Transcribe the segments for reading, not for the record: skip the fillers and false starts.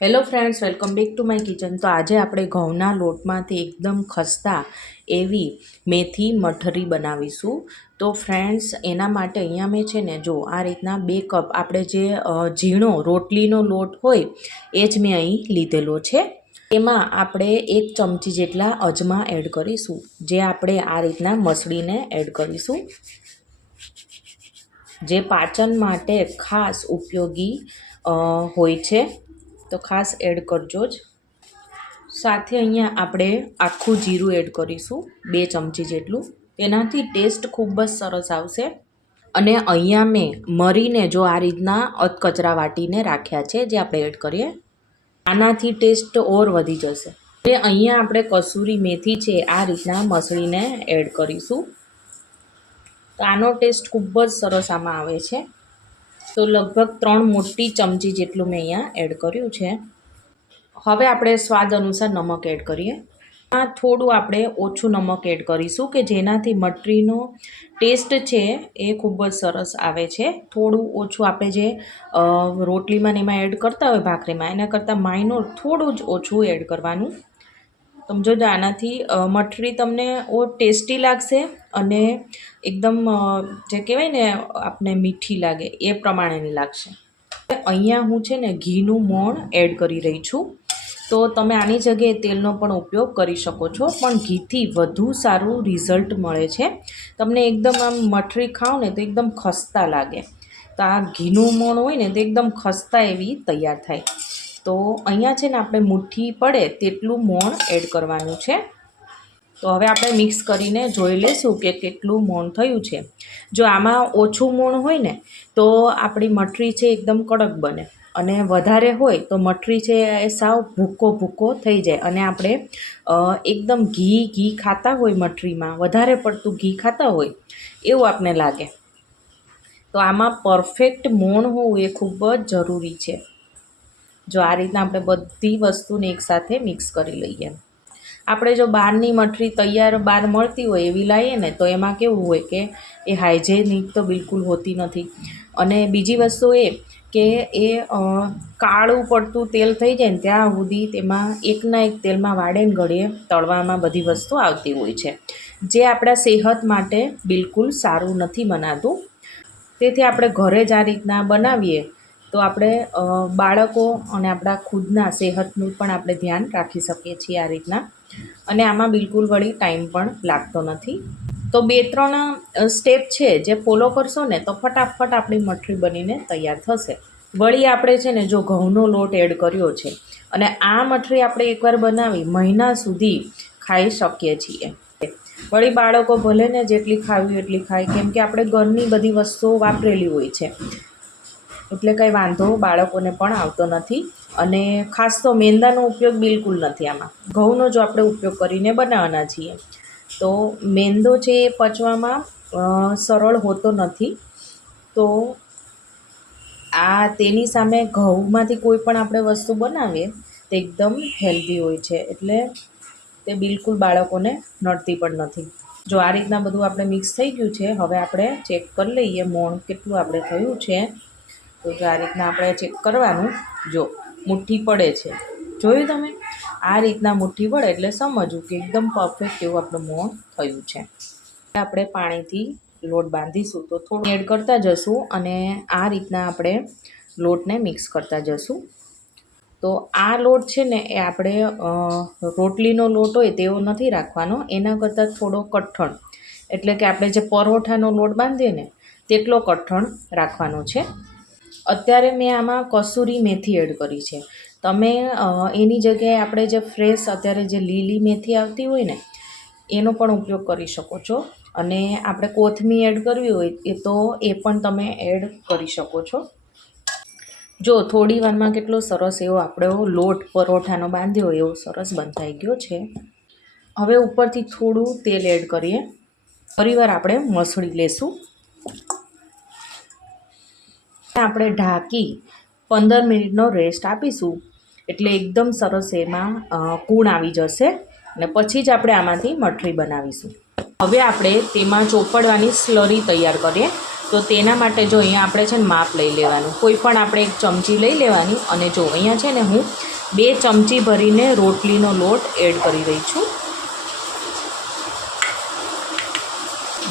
Hello friends, welcome back to my kitchen. તો આજે આપણે ઘઉંના લોટમાંથી એકદમ ખસ્તા એવી મેથી મઠરી બનાવીશું। તો ફ્રેન્ડ્સ, એના માટે અહીંયા મેં છે ને જો આ રીતના 2 કપ આપણે જે ઝીણો રોટલીનો લોટ હોય એ જ મેં અહીં લીધેલો છે। એમાં આપણે 1 ચમચી જેટલા અજમા એડ કરીશું, જે આપણે આ રીતના મસળીને એડ કરીશું, જે પાચન માટે ખાસ ઉપયોગી હોય છે। તો ખાસ એડ કરજો જ। સાથે અહીંયા આપણે આખું જીરું એડ કરીશું 2 ચમચી જેટલું, તેનાથી ટેસ્ટ ખૂબ જ સરસ આવશે। અને અહીંયા મેં મરીને જો આ રીતના અધકચરા વાટીને રાખ્યા છે, જે આપણે એડ કરીએ, આનાથી ટેસ્ટ ઓર વધી જશે। તે અહીંયા આપણે કસૂરી મેથી છે આ રીતના મસળીને એડ કરીશું, તો આનો ટેસ્ટ ખૂબ જ સરસ આમાં આવે છે। તો લગભગ 3 મોટી ચમચી જેટલું મેં અહીંયા એડ કર્યું છે। હવે આપણે સ્વાદ અનુસાર નમક એડ કરીએ। આ થોડું આપણે ઓછું નમક એડ કરીશું કે જેનાથી મટરીનો ટેસ્ટ છે એ ખૂબ જ સરસ આવે છે। થોડું ઓછું આપણે જે રોટલીમાં ને એમાં એડ કરતા હોય ભાખરીમાં, એના કરતાં માઇનોર થોડું જ ઓછું એડ કરવાનું। સમજો તો આનાથી મઠરી તમને ટેસ્ટી લાગશે અને એકદમ જે કહેવાય ને આપણે મીઠી લાગે એ પ્રમાણેની લાગશે। અહીંયા હું છે ને ઘીનું મોણ એડ કરી રહી છું, તો તમે આની જગ્યાએ તેલનો પણ ઉપયોગ કરી શકો છો, પણ ઘીથી વધુ સારું રિઝલ્ટ મળે છે। તમને એકદમ આમ મઠરી ખાઓ ને તો એકદમ ખસ્તા લાગે, તો આ ઘીનું મોણ હોય ને તો એકદમ ખસ્તા એવી તૈયાર થાય। તો અહીંયા છે ને આપણે મુઠ્ઠી પડે તેટલું મોણ એડ કરવાનું છે। તો હવે આપણે મિક્સ કરીને જોઈ લઈશું કે કેટલું મોણ થયું છે। જો આમાં ઓછું મોણ હોય ને તો આપણી મઠરી છે એકદમ કડક બને, અને વધારે હોય તો મઠરી છે એ સાવ ભૂકો થઈ જાય, અને આપણે એકદમ ઘી ખાતા હોય મઠરીમાં, વધારે પડતું ઘી ખાતા હોય એવું આપણને લાગે। તો આમાં પરફેક્ટ મોણ હોવું એ ખૂબ જ જરૂરી છે। જો આ રીતના આપણે બધી વસ્તુને એકસાથે મિક્સ કરી લઈએ। આપણે જો બહારની મઠરી તૈયાર બહાર મળતી હોય એવી લાવીએ ને તો એમાં કેવું હોય કે એ હાઇજેનિક તો બિલકુલ હોતી નથી। અને બીજી વસ્તુ એ કે એ કાળું પડતું તેલ થઈ જાય ને ત્યાં સુધી તેમાં એકના એક તેલમાં વાળે ને ઘડીએ તળવામાં બધી વસ્તુ આવતી હોય છે, જે આપણા સેહત માટે બિલકુલ સારું નથી મનાતું। તેથી આપણે ઘરે જ આ રીતના બનાવીએ તો આપણે બાળકો અને આપણા ખુદના સેહતનું પણ આપણે ધ્યાન રાખી શકીએ છીએ આ રીતના। અને આમાં બિલકુલ વળી ટાઈમ પણ લાગતો નથી। તો 2-3 સ્ટેપ છે જે ફોલો કરશો ને તો ફટાફટ આપણી મઠરી બનીને તૈયાર થશે। વળી આપણે છે ને જો ઘઉંનો લોટ એડ કર્યો છે, અને આ મઠરી આપણે એકવાર બનાવી મહિના સુધી ખાઈ શકીએ છીએ। વળી બાળકો ભલે ને જેટલી ખાવી એટલી ખાય, કેમ કે આપણે ઘરની બધી વસ્તુઓ વાપરેલી હોય છે, એટલે કંઈ વાંધો બાળકોને પણ આવતો નથી। અને ખાસ તો મેંદાનો ઉપયોગ બિલકુલ નથી આમાં, ઘઉંનો જો આપણે ઉપયોગ કરીને બનાવવાના છીએ। તો મેંદો છે એ પચવામાં સરળ હોતો નથી, તો તેની સામે ઘઉંમાંથી કોઈ પણ આપણે વસ્તુ બનાવીએ તો એકદમ હેલ્ધી હોય છે, એટલે તે બિલકુલ બાળકોને નડતી પણ નથી। જો આ રીતના બધું આપણે મિક્સ થઈ ગયું છે, હવે આપણે ચેક કરી લઈએ મોણ કેટલું આપણે થયું છે। તો જો આ રીતના આપણે ચેક કરવાનું, જો મુઠ્ઠી પડે છે, જોયું તમે? આ રીતના મુઠ્ઠી પડે એટલે સમજવું કે એકદમ પરફેક્ટ એવું આપણું મોણ થયું છે। આપણે પાણીથી લોટ બાંધીશું તો થોડું એડ કરતા જશું, અને આ રીતના આપણે લોટને મિક્સ કરતા જશું। તો આ લોટ છે ને એ આપણે રોટલીનો લોટ હોય તેવો નથી રાખવાનો, એના કરતાં થોડો કઠણ, એટલે કે આપણે જે પરોઠાનો લોટ બાંધીએ ને તેટલો કઠણ રાખવાનો છે। અત્યારે મેં આમાં કસૂરી મેથી એડ કરી છે, તમે એની જગ્યાએ આપણે જે ફ્રેશ અત્યારે જે લીલી મેથી આવતી હોય ને એનો પણ ઉપયોગ કરી શકો છો, અને આપણે કોથમીર એડ કરવી હોય એ પણ તમે એડ કરી શકો છો। જો થોડી વારમાં કેટલો સરસ એવો આપણો લોટ પરોઠાનો બાંધ્યો હોય એવો સરસ બંધાઈ ગયો છે। હવે ઉપરથી થોડું તેલ એડ કરીએ, ફરીવાર આપણે મસળી લેશું। આપણે ઢાંકી 15 મિનિટનો રેસ્ટ આપીશું, એટલે એકદમ સરસ એમાં કૂણ આવી જશે, અને પછી જ આપણે આમાંથી મઠરી બનાવીશું। હવે આપણે તેમાં ચોપડવાની સ્લરી તૈયાર કરીએ। તો તેના માટે જો અહીંયા આપણે છે ને માપ લઈ લેવાનું, કોઈ પણ આપણે 1 ચમચી લઈ લેવાની, અને જો અહીંયા છે ને હું 2 ચમચી ભરીને રોટલીનો લોટ એડ કરી રહી છું.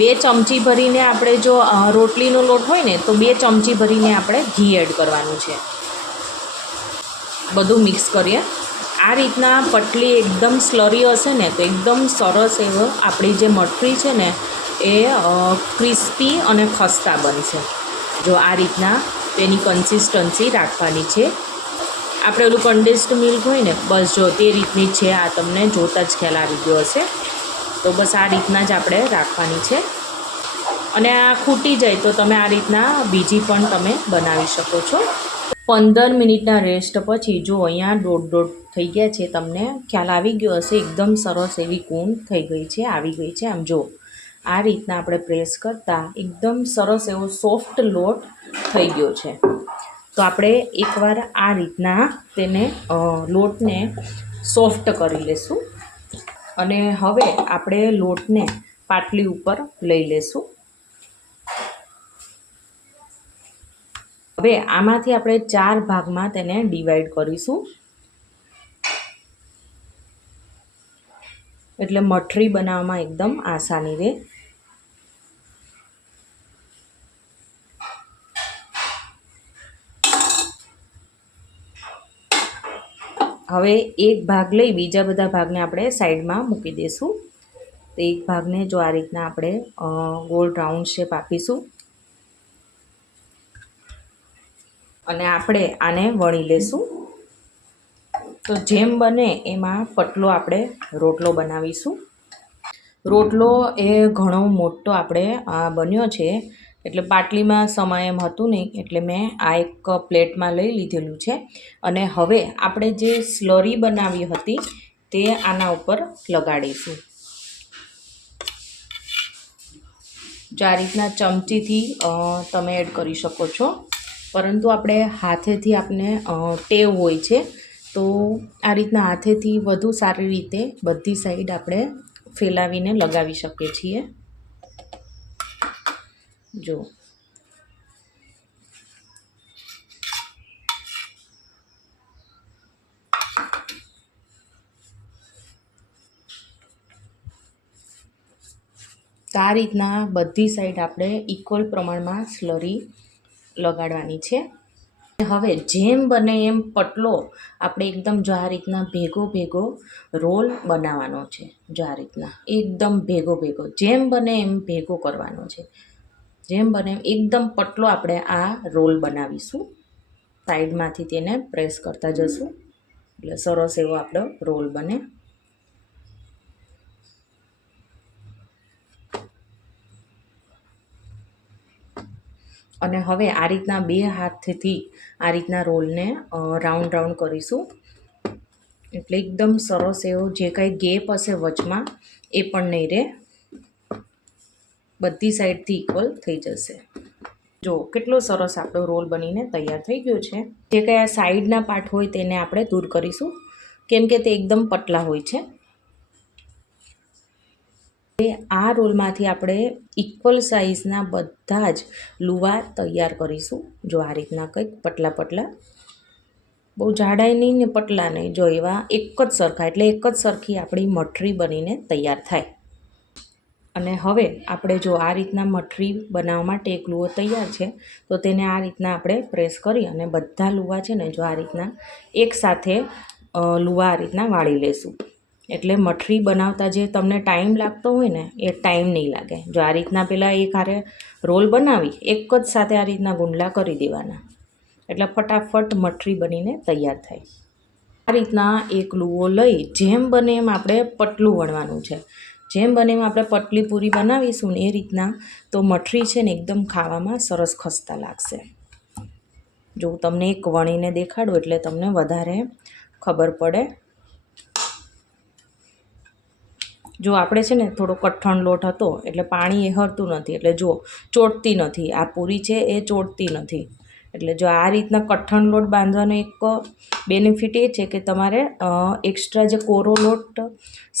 2 ચમચી ભરીને આપણે જો રોટલીનો લોટ હોય ને તો 2 ચમચી ભરીને આપણે ઘી એડ કરવાનું છે. બધું મિક્સ કરીએ. આ રીતના પટલી એકદમ સ્લરી હશે ને તો એકદમ સરસ એવો આપણી જે મઠરી છે ને એ ક્રિસ્પી અને ખસ્તા બનશે. જો આ રીતના તેની કન્સિસ્ટન્સી રાખવાની છે. આપણે ઓલું કન્ડેન્સ્ડ મિલ્ક હોય ને બસ જો તે રીતની છે. આ તમને જોતાં જ ખ્યાલ આવી ગયો હશે. તો બસ આ રીતના જ આપણે રાખવાની છે. અને આ ખૂટી જાય તો તમે આ રીતના બીજી પણ તમે બનાવી શકો છો. 15 મિનિટના રેસ્ટ પછી જો અહીંયા દોઢ થઈ ગયા છે. તમને ખ્યાલ આવી ગયો હશે. એકદમ સરસ એવી કૂણ થઈ ગઈ છે, આવી ગઈ છે. આમ જો આ રીતના આપણે પ્રેસ કરતાં એકદમ સરસ એવો સોફ્ટ લોટ થઈ ગયો છે. તો આપણે એકવાર આ રીતના તેને લોટને સોફ્ટ કરી લેશું. અને હવે આપણે લોટને પાટલી ઉપર લઈ લેશું. હવે આમાંથી આપણે 4 ભાગમાં તેને ડિવાઈડ કરીશું. એટલે મઠરી બનાવવામાં એકદમ આસાની રહે. હવે એક ભાગ લઈ બીજા બધા ભાગને આપણે સાઈડમાં મૂકી દઈશું. તો એક ભાગને જો આ રીતના આપણે ગોળ રાઉન્ડ શેપ આપીશું. અને આપણે આને વણી લેશું. તો જેમ બને એમાં પતલો આપણે રોટલો બનાવીશું. રોટલો એ ઘણો મોટો આપણે બન્યો છે. એટલે પાટલીમાં સમાય એમ હતું નહીં એટલે મેં આ એક પ્લેટમાં લઈ લીધેલું છે. અને હવે આપણે જે સ્લરી બનાવી હતી તે આના ઉપર લગાડીશું. જો આ રીતના ચમચીથી તમે એડ કરી શકો છો. પરંતુ આપણે હાથેથી આપણે ટેવ હોય છે તો આ રીતના હાથેથી વધુ સારી રીતે બધી સાઈડ આપણે ફેલાવીને લગાવી શકીએ છીએ. જો તો આ રીતના બધી સાઈડ આપણે ઇક્વલ પ્રમાણમાં સ્લરી લગાડવાની છે. હવે જેમ બને એમ પતલો આપણે એકદમ જો આ રીતના ભેગો રોલ બનાવવાનો છે. જો આ રીતના એકદમ ભેગો જેમ બને એમ ભેગો કરવાનો છે. જેમ બને એમ એકદમ પતલો આપણે આ રોલ બનાવીશું. સાઈડમાંથી તેને પ્રેસ કરતા જશું એટલે સરસ એવો આપણો રોલ બને. અને હવે આ રીતના 2 હાથથી આ રીતના રોલને રાઉન્ડ કરીશું. એટલે એકદમ સરસ એવો જે કાંઈ ગેપ હશે વચમાં એ પણ નહીં રહે. બધી સાઈડથી ઇક્વલ થઈ જશે. જો કેટલો સરસ આપણો રોલ બનીને તૈયાર થઈ ગયો છે. જે કંઈ આ સાઈડના પાર્ટ હોય તેને આપણે દૂર કરીશું કેમ કે તે એકદમ પતલા હોય છે. આ રોલમાંથી આપણે ઇક્વલ સાઇઝના બધા જ લુવા તૈયાર કરીશું. જો આ રીતના કંઈક પતલા બહુ જાડાઈ નહીં ને પતલા નહીં. જો એવા એક જ સરખા એટલે એક જ સરખી આપણી મઠરી બનીને તૈયાર થાય. અને હવે આપણે જો આ રીતના મઠરી બનાવવા માટે એક લુવો તૈયાર છે તો તેને આ રીતના આપણે પ્રેસ કરી અને બધા લુવા છે ને જો આ રીતના એકસાથે લુવા આ રીતના વાળી લેશું. એટલે મઠરી બનાવતા જે તમને ટાઈમ લાગતો હોય ને એ ટાઈમ નહીં લાગે. જો આ રીતના પહેલાં એક હારે રોલ બનાવી એક જ સાથે આ રીતના ગુંડલા કરી દેવાના એટલે ફટાફટ મઠરી બનીને તૈયાર થાય. આ રીતના એક લુવો લઈ જેમ બને એમ આપણે પતલું વણવાનું છે. જેમ બને એમ આપણે પતલી પૂરી બનાવીશું ને એ રીતના તો મઠરી છે ને એકદમ ખાવામાં સરસ ખસ્તા લાગશે. જો તમને એક વણીને દેખાડું એટલે તમને વધારે ખબર પડે. જો આપણે છે ને થોડો કઠણ લોટ હતો એટલે પાણી એ હરતું નથી એટલે જો ચોટતી નથી. આ પૂરી છે એ ચોટતી નથી. એટલે જો આ રીતના કઠણ લોટ બાંધવાનો એક બેનિફિટ એ છે કે તમારે એક્સ્ટ્રા જે કોરો લોટ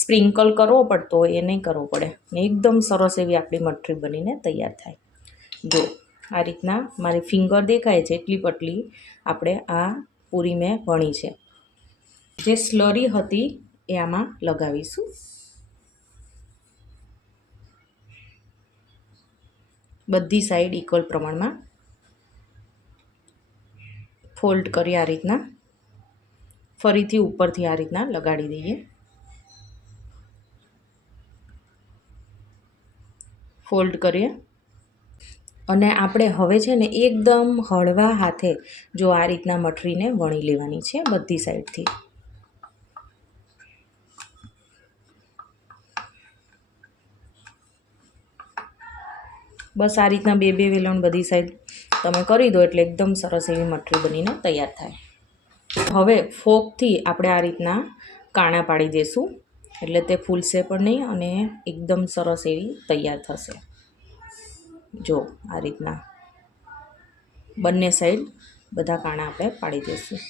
સ્પ્રિંકલ કરવો પડતો હોય એ નહીં કરવો પડે. એકદમ સરસ એવી આપણી મઠરી બનીને તૈયાર થાય. જો આ રીતના મારી ફિંગર દેખાય છે એટલી પતલી આપણે આ પૂરી મેં વણી છે. જે સ્લરી હતી એ આમાં લગાવીશું. બધી સાઈડ ઇક્વલ પ્રમાણમાં ફોલ્ડ કરી આ રીતના ફરીથી ઉપરથી આ રીતના લગાડી દઈએ. ફોલ્ડ કરીએ અને આપણે હવે છે ને એકદમ હળવા હાથે જો આ રીતના મઠરીને વણી લેવાની છે બધી સાઈડથી. બસ આ રીતના બે વેલણ બધી સાઈડ તમે કરી દો એટલે એકદમ સરસ એવી મઠરી બનીને તૈયાર થાય. હવે ફોકથી આપણે આ રીતના કાણા પાડી દઈશું એટલે તે ફૂલશે પણ નહીં અને એકદમ સરસ એવી તૈયાર થશે. જો આ રીતના બંને સાઈડ બધા કાણા આપણે પાડી દઈશું.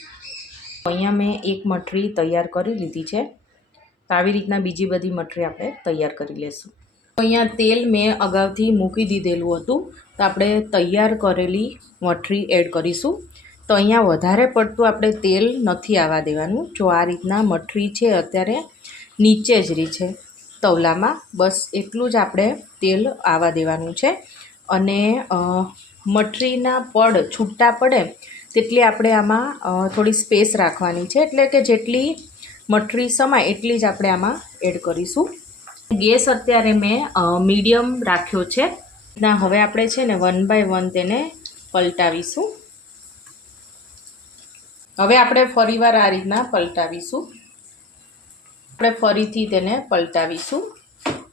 અહીંયા મેં એક મઠરી તૈયાર કરી લીધી છે, તો આવી રીતના બીજી બધી મઠરી આપણે તૈયાર કરી લઈશું. અહીંયા તેલ મેં અગાઉથી મૂકી દીધેલું હતું, તો આપણે તૈયાર કરેલી મઠરી એડ કરીશું. તો અહીંયા વધારે પડતું આપણે તેલ નથી આવવા દેવાનું. જો આ રીતના મઠરી છે અત્યારે નીચે જ રહી છે તવલામાં, બસ એટલું જ આપણે તેલ આવવા દેવાનું છે. અને મઠરીના પડ છૂટા પડે તેટલી આપણે આમાં થોડી સ્પેસ રાખવાની છે, એટલે કે જેટલી મઠરી સમાય એટલી જ આપણે આમાં એડ કરીશું. ગેસ અત્યારે મેં મીડિયમ રાખ્યો છે. હવે આપણે છે ને 1 બાય 1 તેને પલટાવીશું. હવે આપણે ફરીવાર આ રીતના પલટાવીશું. આપણે ફરીથી તેને પલટાવીશું.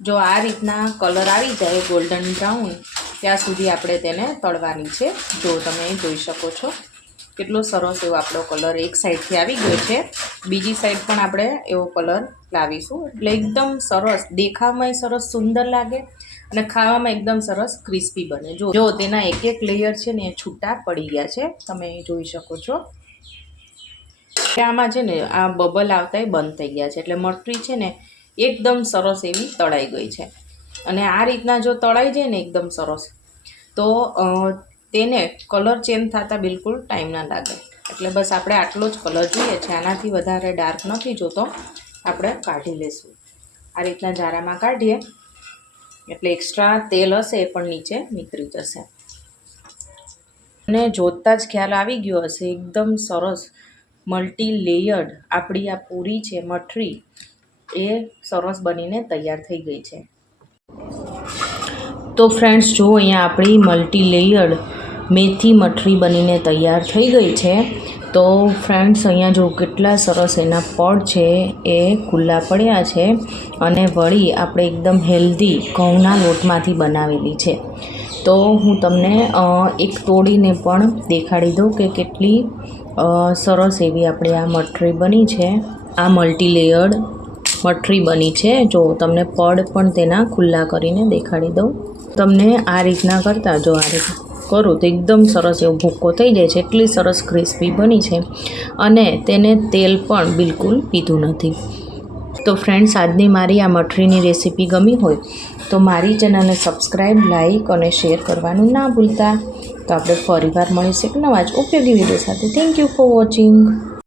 જો આ રીતના કલર આવી જાય ગોલ્ડન બ્રાઉન ત્યાં સુધી આપણે તેને તળવાની છે. જો તમે જોઈ શકો છો કેટલો સરસ એવો આપણો કલર એક સાઈડથી આવી ગયો છે, બીજી સાઈડ પણ આપણે એવો કલર લાવીશું એટલે એકદમ સરસ દેખાવમાં સરસ સુંદર લાગે અને ખાવામાં એકદમ સરસ ક્રિસ્પી બને. જો તેના એક એક લેયર છે ને એ છૂટા પડી ગયા છે, તમે જોઈ શકો છો. આમાં છે ને આ બબલ આવતા બંધ થઈ ગયા છે એટલે મઠરી છે ને એકદમ સરસ એવી તળાઈ ગઈ છે. અને આ રીતના જો તળાઈ જાય ને એકદમ સરસ, તો તેને કલર ચેન્જ થતાં બિલકુલ ટાઈમ ના લાગે. એટલે બસ આપણે આટલો જ કલર જોઈએ છે, આનાથી વધારે ડાર્ક નથી જોતો. આપણે કાઢી લઈશું. આ રીતના જારામાં કાઢીએ એટલે એક્સ્ટ્રા તેલ હશે એ પણ નીચે નીકળી જશે. અને જોતાં જ ખ્યાલ આવી ગયો હશે એકદમ સરસ મલ્ટી લેયર્ડ આપણી આ પૂરી છે મઠરી એ સરસ બનીને તૈયાર થઈ ગઈ છે. તો ફ્રેન્ડ્સ જો અહીંયા આપણી મલ્ટી લેયર્ડ મેથી મઠરી બનીને તૈયાર થઈ ગઈ છે. તો ફ્રેન્ડ્સ અહીંયા જો કેટલા સરસ એના પડ છે એ ખુલ્લા પડ્યા છે અને વળી આપણે એકદમ હેલ્ધી ઘઉંના લોટમાંથી બનાવેલી છે. તો હું તમને એક તોડીને પણ દેખાડી દઉં કે કેટલી સરસ એવી આપણી આ મઠરી બની છે. આ મલ્ટી લેયર્ડ મઠરી બની છે. જો તમને પડ પણ તેના ખુલ્લા કરીને દેખાડી દઉં. તમને આ રીતના કરતાં જો આ રીતના કરું તો એકદમ સરસ એવો ભૂક્કો થઈ જાય છે. એટલી સરસ ક્રિસ્પી બની છે અને તેને તેલ પણ બિલકુલ પીધું નથી. તો ફ્રેન્ડ્સ આજની મારી આ મઠરીની રેસીપી ગમી હોય તો મારી ચેનલને સબસ્ક્રાઈબ, લાઈક અને શેર કરવાનું ના ભૂલતા. તો આપણે ફરીવાર મળીશું એક નવા જ ઉપયોગી વિડીયો સાથે. Thank you for watching.